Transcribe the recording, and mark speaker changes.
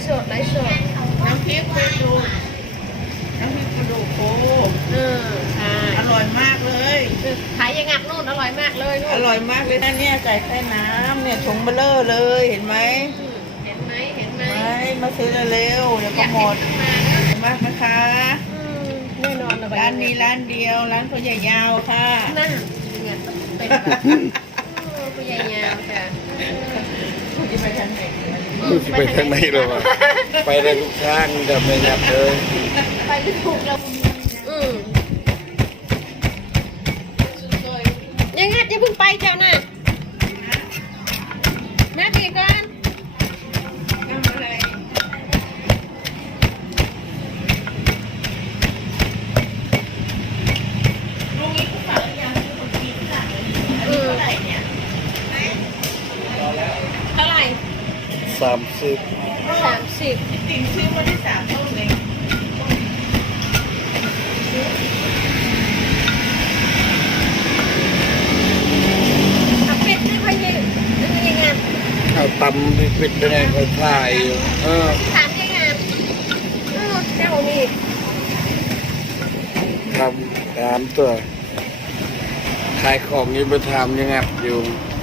Speaker 1: สดไลฟ์สด
Speaker 2: น้ำพริกกระดูกน้ำพริกกระดูกโค
Speaker 1: ใช่
Speaker 2: อร่อยมากเลย
Speaker 1: ขายยังงักนู่นอร่อยมากเลยนู่น
Speaker 2: อร่อยมากเลยนะเนี่ยใส่แค่น้ำเนี่ยถุงเบลเลอร์เลยเห็นไหม
Speaker 1: เห็นไหมเห็นไหม
Speaker 2: มาซื้อเร็วๆเดี๋ยวก็หมดมากนะคะ
Speaker 1: แน่นอน
Speaker 2: ร้านนี้ร้านเดียวร้านผู้ใหญ่ยาวค่ะ
Speaker 1: น่าเนี่ยเป็นแบบผู้ใหญ่ยาวจ้ะ
Speaker 2: จะไปทางไหน
Speaker 3: ไปทางไหนหรอวะไปได้ทุกทางแต่ไม่ยับเลย
Speaker 1: ไปไม่ถูกเรายังงัดอย่าเพิ่งไปเจ้าน่ะแม่ปีกัน
Speaker 2: ทำอะไรลุงนี้ก็ฝากยังคนกินสั่งเลยอันนี้เท่าไหร่เนี่ย
Speaker 1: เท่าไหร่
Speaker 3: 30
Speaker 1: 30
Speaker 2: ติ่งซื้อมาได้3 ต้นเลย
Speaker 1: เป็ดไม่ค่อยเยอะเป็นยังไง
Speaker 3: เอาตำปิดยังไงก็ถ่ายอยู่
Speaker 1: ถามยังไงแค่ผมมี
Speaker 3: ทำตามตัวขายของนี่ไปทำยังไงอยู่